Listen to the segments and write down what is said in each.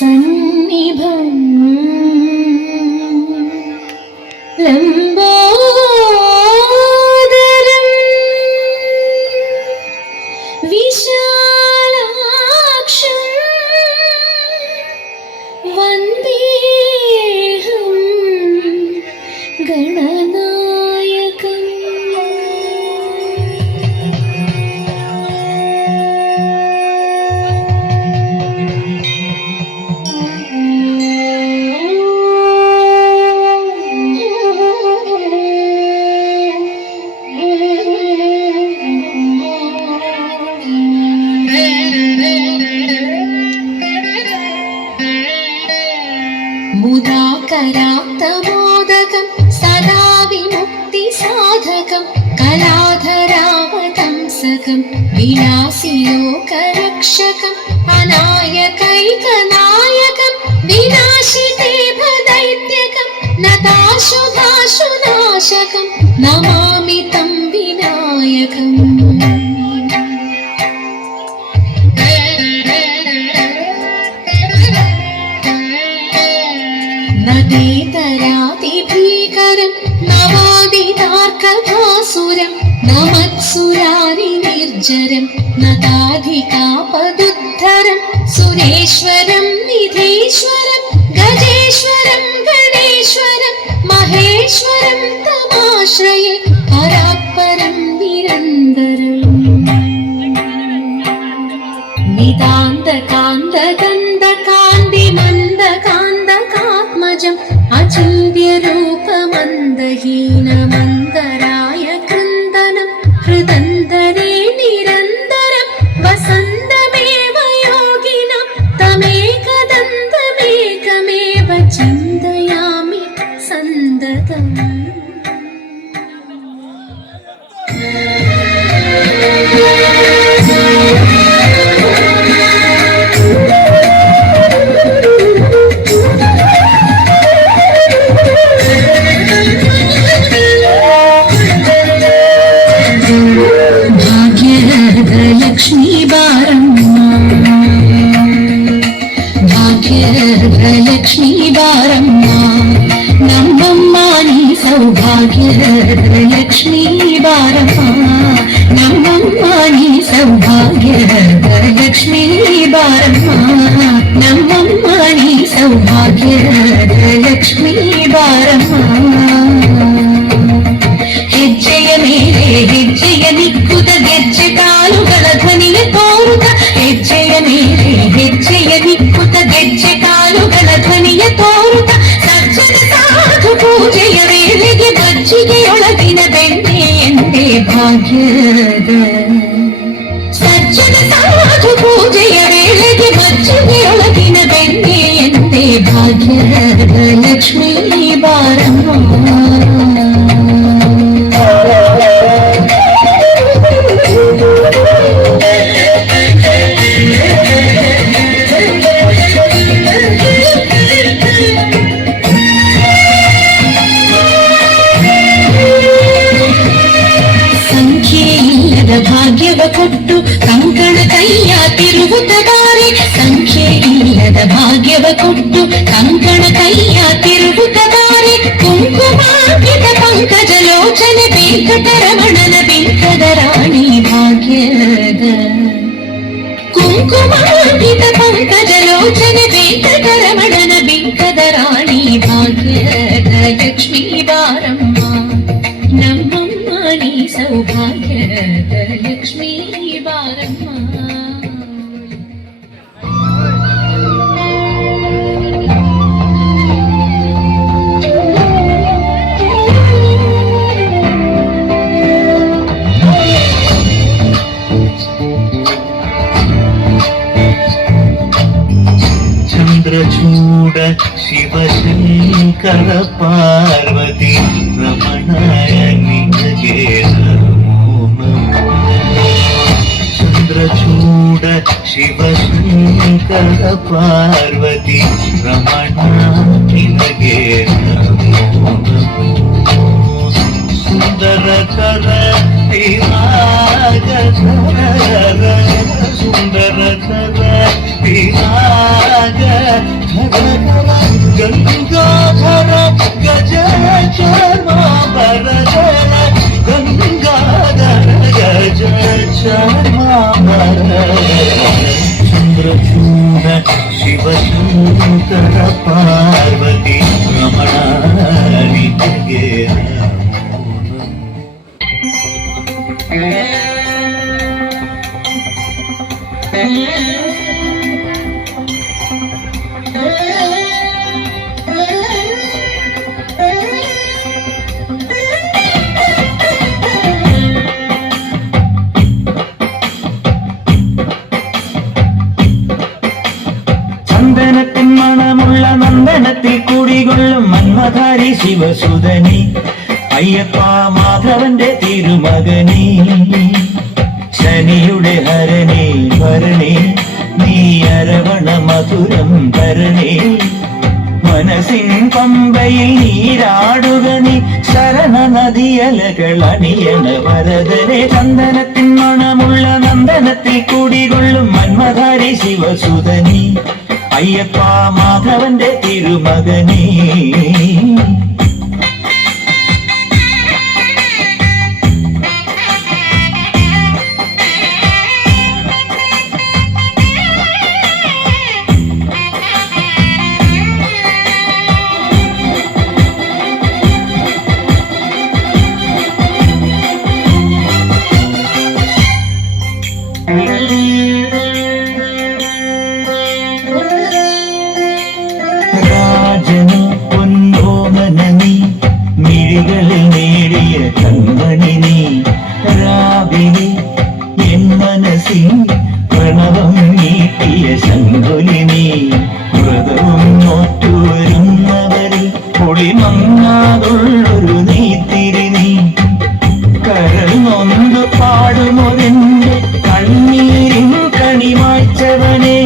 സന്നിഭം ലംബോദരം വിശാലാക്ഷം വന്ദേഹം ഗണനായകം. മുദാകരാപ്തമോദകം സദാ വിമുക്തി സാധകം കലാധരാവതംസകം വിലാസിലോകരക്ഷകം അനായകൈകനായകം വിനാശിതേ ഭദൈത്യകം നതാശുധാശുനാശകം നമാമി തം വിനായകം. നദീതരാതിഭീകരം നവോദിതാർക്കഭാസുരം നമത്സുരാരി നിർജരം നദാധികാപദുദ്ധരം സുരേശ്വരം നിധീശ്വരം ഗജേശ്വരം ഗണേശ്വരം മഹേശ്വരം തമാശ്രയെ പരാത്പരം നിരന്തരം. നിതാന്തകാന്തഗന്ധകാന്തി മന്ദകാന്തകാത്മജം അചിന്ത്യരൂപമന്ദഹീനമന്തരായ കൃന്ദനം ഹൃദന്തരേ നിരന്തരം വസന്തമേവ യോഗിനം തമേകദന്തമേകമേവ ചിന്തയാമി സന്തതം. ಭಾಗ್ಯಲಕ್ಷ್ಮೀ ಬಾರಮ್ಮ ನಮ್ಮಮ್ಮ ನೀ ಸೌಭಾಗ್ಯಲಕ್ಷ್ಮೀ ಬಾರಮ್ಮ ನಮ್ಮಮ್ಮ ನೀ ಸೌಭಾಗ್ಯಲಕ್ಷ್ಮೀ ಬಾರಮ್ಮ ನಮ್ಮಮ್ಮ ನೀ ಸೌಭಾಗ್ಯಲಕ್ಷ್ಮೀ ಬಾರಮ್ಮ. ಹೆಜ್ಜೆಯ ಮೇಲೆ ಹೆಜ್ಜೆಯ ನಿಕ್ಕುದ ಗೆಜ್ಜೆ ಕಾಲುಗಳ ಧ್ವನಿಯ ತೋರುತ್ತ ಹೆಜ್ಜೆಯ ಮೇಲೆ ಹೆಜ್ಜೆಯ ನಿಕ್ಕುತ್ತ ಗೆಜ್ಜೆ ಕಾಲುಗಳ ಧ್ವನಿಯ ತೋರುತ್ತ ಸಜ್ಜನ ಸಾಧು ಪೂಜೆಯ ವೇಳೆಗೆ ಬಜ್ಜಿಗೆಯೊಳಗಿನ ಬೆಣ್ಣೆ ಎಂದೇ ಭಾಗ್ಯದ ಸಜ್ಜನ ಸಾಧು ಪೂಜೆಯ ವೇಳೆಗೆ ಬಜ್ಜಿಗೆಯೊಳಗಿನ ಬೆಣ್ಣೆ ಎಂದೇ ಭಾಗ್ಯದ ಲಕ್ಷ್ಮೀ ಬಾರಮ್ಮ. ಭಾಗ್ಯವ ಕೊಟ್ಟು ಕಂಕಣ ಕೈಯ ತಿರುಗುತ್ತ ಬಾರೆ ಸಂಖ್ಯೆ ಇಲ್ಲದ ಭಾಗ್ಯವ ಕೊಟ್ಟು ಕಂಕಣ ಕೈಯ ತಿರುಗುತ್ತ ಬಾರೆ ಕುಂಕುಮಾಂಕಿತ ಪಂಕಜ ಲೋಚನೆ ವೆಂಕಟರಮಣನ ಬಿಂಕದ ರಾಣಿ ಭಾಗ್ಯದ ಕುಂಕುಮಾಂಕಿತ ಪಂಕಜ ಲೋಚನೆ ವೆಂಕಟರಮಣನ ಬಿಂಕದ ರಾಣಿ ಭಾಗ್ಯದ ಲಕ್ಷ್ಮೀ ಬಾರಮ್ಮ ನಮ್ಮಮ್ಮ ನೀ ಸೌಭಾಗ್ಯದ ಲಕ್ಷ್ಮೀ ಬಾರಮ್ಮ. ಚಂದ್ರಚೂಡ ಶಿವಶಂಕರ ಪಾರ್ವತಿ ರಮಣಾಯ ನಿನಗೆ ನಮೋ ನಮಃ. ಚಂದ್ರಚೂಡ ಶಿವಶಂಕರ ಪಾರ್ವತಿ ರಮಣ ನಿನಗೆ ನಮೋ ನಮಃ. ಸುಂದರ ಕರ ಸುಂದರ ಕರ ವಿರಾಗ ധര ഗംഗാധര ഗജചർമാംബര ഗംഗാധര ഗജചർമാംബര ചന്ദ്രചൂഡ ശിവശങ്കര പാർവതി രമണ നിത്യഗേ ചന്ദനത്തിൻ മണമുള്ള നന്ദനത്തിൽ കുടികൊള്ളും മന്മധാരി ശിവസുതനി അയ്യപ്പ മാധവന്റെ തിരുമകനി ശനിയുടെ ഹരണി ഭരണി നീ അരവണ മധുരം ഭരണി മനസ്സിൻ പമ്പയിൽ നീരാടുക നീ ശരണ നദിയലകൾ അണിയണ വരദനെ ചന്ദനത്തിൻ മണമുള്ള നന്ദനത്തിൽ കുടികൊള്ളും മന്മധാരി ശിവസുതനി അയ്യപ്പ മാധവന്റെ തിരുമകനി രാജനു പൊന്നോമനനി മിഴികളിൽ നേടിയ കൺമണി നീ രാവിലെ എൻ മനസ്സിൽ പ്രണവം നീട്ടിയ ശങ്കുലിനി വ്രതവും നോറ്റുവരുന്നവരിൽ പൊളിമങ്ങാതുള്ളൊരു നീത്തിരി നീ കരൾ നൊന്തു പാടുമൊരെന്റെ കണ്ണീരിൻ കണിമായ്ച്ചവനെ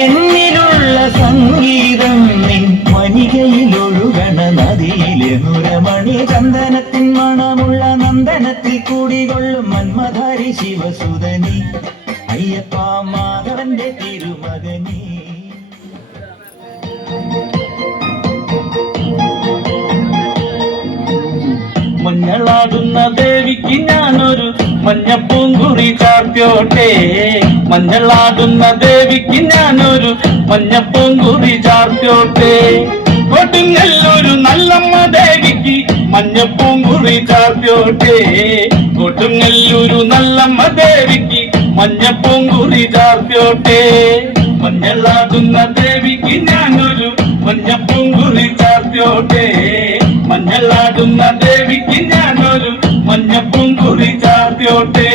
എന്നിലുള്ള സംഗീതം നിൻ മനികയിലൊഴുകണ നദിയിലെ നുരമണി ചന്ദനത്തിൻ മണമുള്ള നന്ദനത്തിൽ കൂടികൊള്ളും മന്മധാരി ശിവസുതനി അയ്യപ്പ മാധവന്റെ തിരുമകനി മഞ്ഞളാടുന്ന ദേവിക്ക് ഞാനൊരു മഞ്ഞപ്പൂങ്കുറി ചാർത്തോട്ടെ മഞ്ഞളാടുന്ന ദേവിക്ക് ഞാനൊരു മഞ്ഞപ്പൂങ്കുറി ചാർത്തോട്ടെ കൊടുങ്ങല്ലൊരു നല്ലമ്മ ദേവിക്ക് മഞ്ഞപ്പൂങ്കുറി ചാർത്തോട്ടെ കൊടുങ്ങല്ലൊരു നല്ലമ്മ ദേവിക്ക് മഞ്ഞപ്പൂങ്കുറി ചാർത്തോട്ടെ മഞ്ഞളാടുന്ന ദേവിക്ക് ഞാനൊരു മഞ്ഞപ്പൂങ്കുറി ചാർത്തോട്ടെ മഞ്ഞളാടുന്ന ദേവിക്ക് ഞാനൊരു മഞ്ഞപ്പൂങ്കുറി ചാർത്തോട്ടെ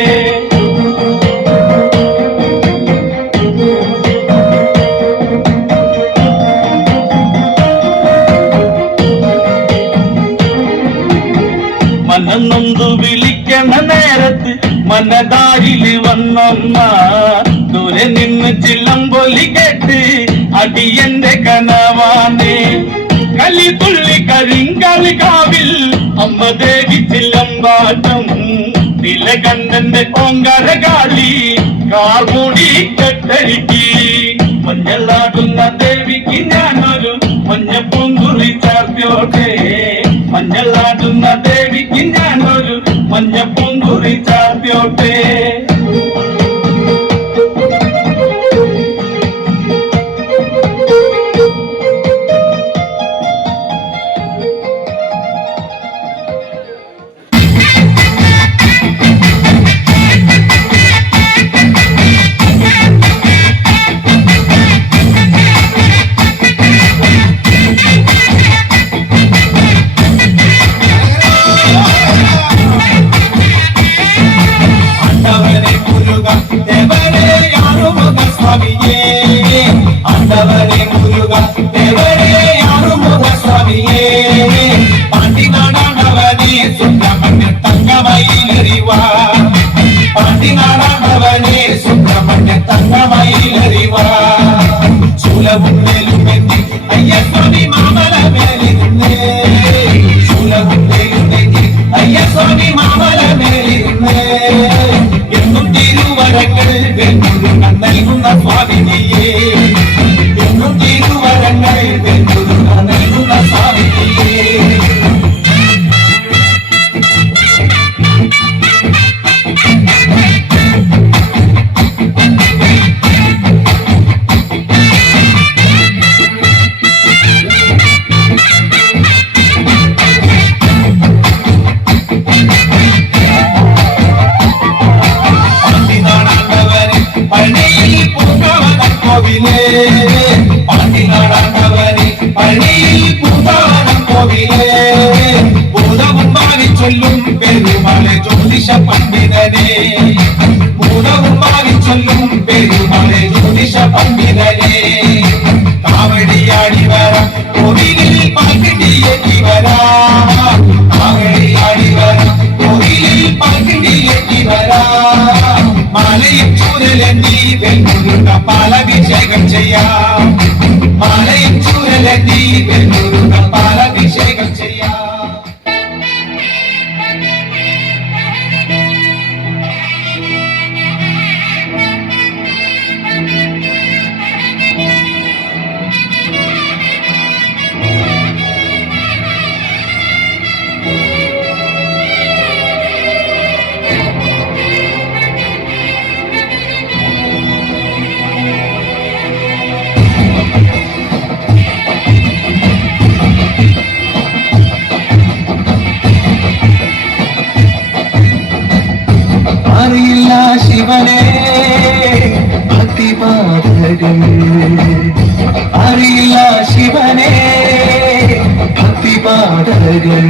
മനന്നൊന്തു വിളിക്കണ നേരത്ത് മനതാരില് വന്നമ്മ ദൂരെ നിന്ന് ചില്ലമ്പൊലി കേട്ട് അടിയന്റെ കനവാനേ കലി തുള്ളി കരിങ്കളി കാവിൽ അമ്മ ദേവി ചില്ലമ്പാട്ടം നിലകണ്ഠന്റെ ഓങ്കാര കാളി കാർമൂടി കെട്ടരിക്കി മഞ്ഞളാടുന്ന ദേവിക്ക് ഞാനൊരു മഞ്ഞപ്പൂങ്കുറി ചാർത്തോട്ടെ മഞ്ഞളാടുന്ന ദേവിക്ക് ഞാനൊരു മഞ്ഞപ്പൂങ്കുറി ചാർത്തോട്ടെ പകിണ്ടിയേറ്റി വരാം ആകെയാടി വരാം കോവിലിൽ പകിണ്ടിയേറ്റി വരാം മാലയും ചൂരലെണ്ണി വെൽമുരുക പാലഭിഷേകം ചെയ്യാം മാലയും ചൂരലെണ്ണി വെൽമുരുക പാലഭിഷേകം ചെയ്യാം അറിയില്ല ശിവനെ ഭക്തിപാഠകൾ അറിയില്ല ശിവനെ ഭക്തിപാഠകൾ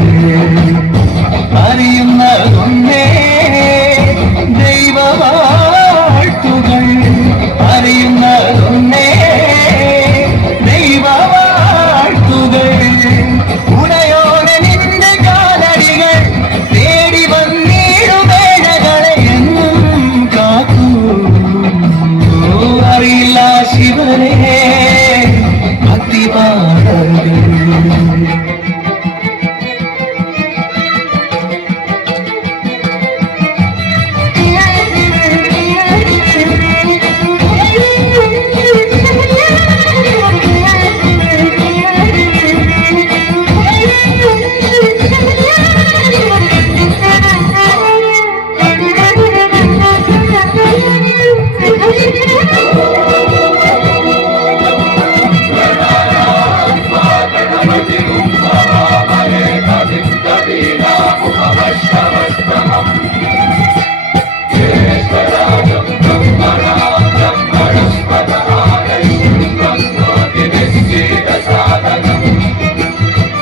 അറിയുന്നതൊന്നേ ദൈവവാഴ്ത്തുകൾ അറിയുന്നതൊന്നേ ദൈവവാഴ്ത്തുകൾ ഉടയോടെ നിന്റെ കാലടികൾ തേടി വന്നിടുവേളകളെ എന്നും കാക്കൂ അറിയില്ല ശിവനെ ഭക്തിപാഠകൾ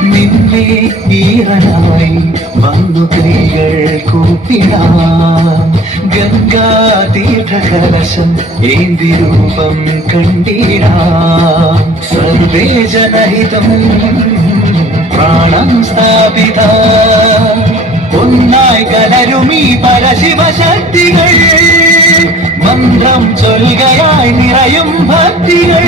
നിന്നെ ഈറനായി വന്നു കൈകൾ കൂപ്പിടാം ഗംഗാതീർത്ഥകലശം ഏന്തി രൂപം കണ്ടിടാം സർവേ ജനഹിതം പ്രാണം സ്ഥാപിത ഒന്നായി കലരുമീ പരശിവശക്തികൾ മന്ത്രം ചൊൽകയായി നിറയും ഭക്തികൾ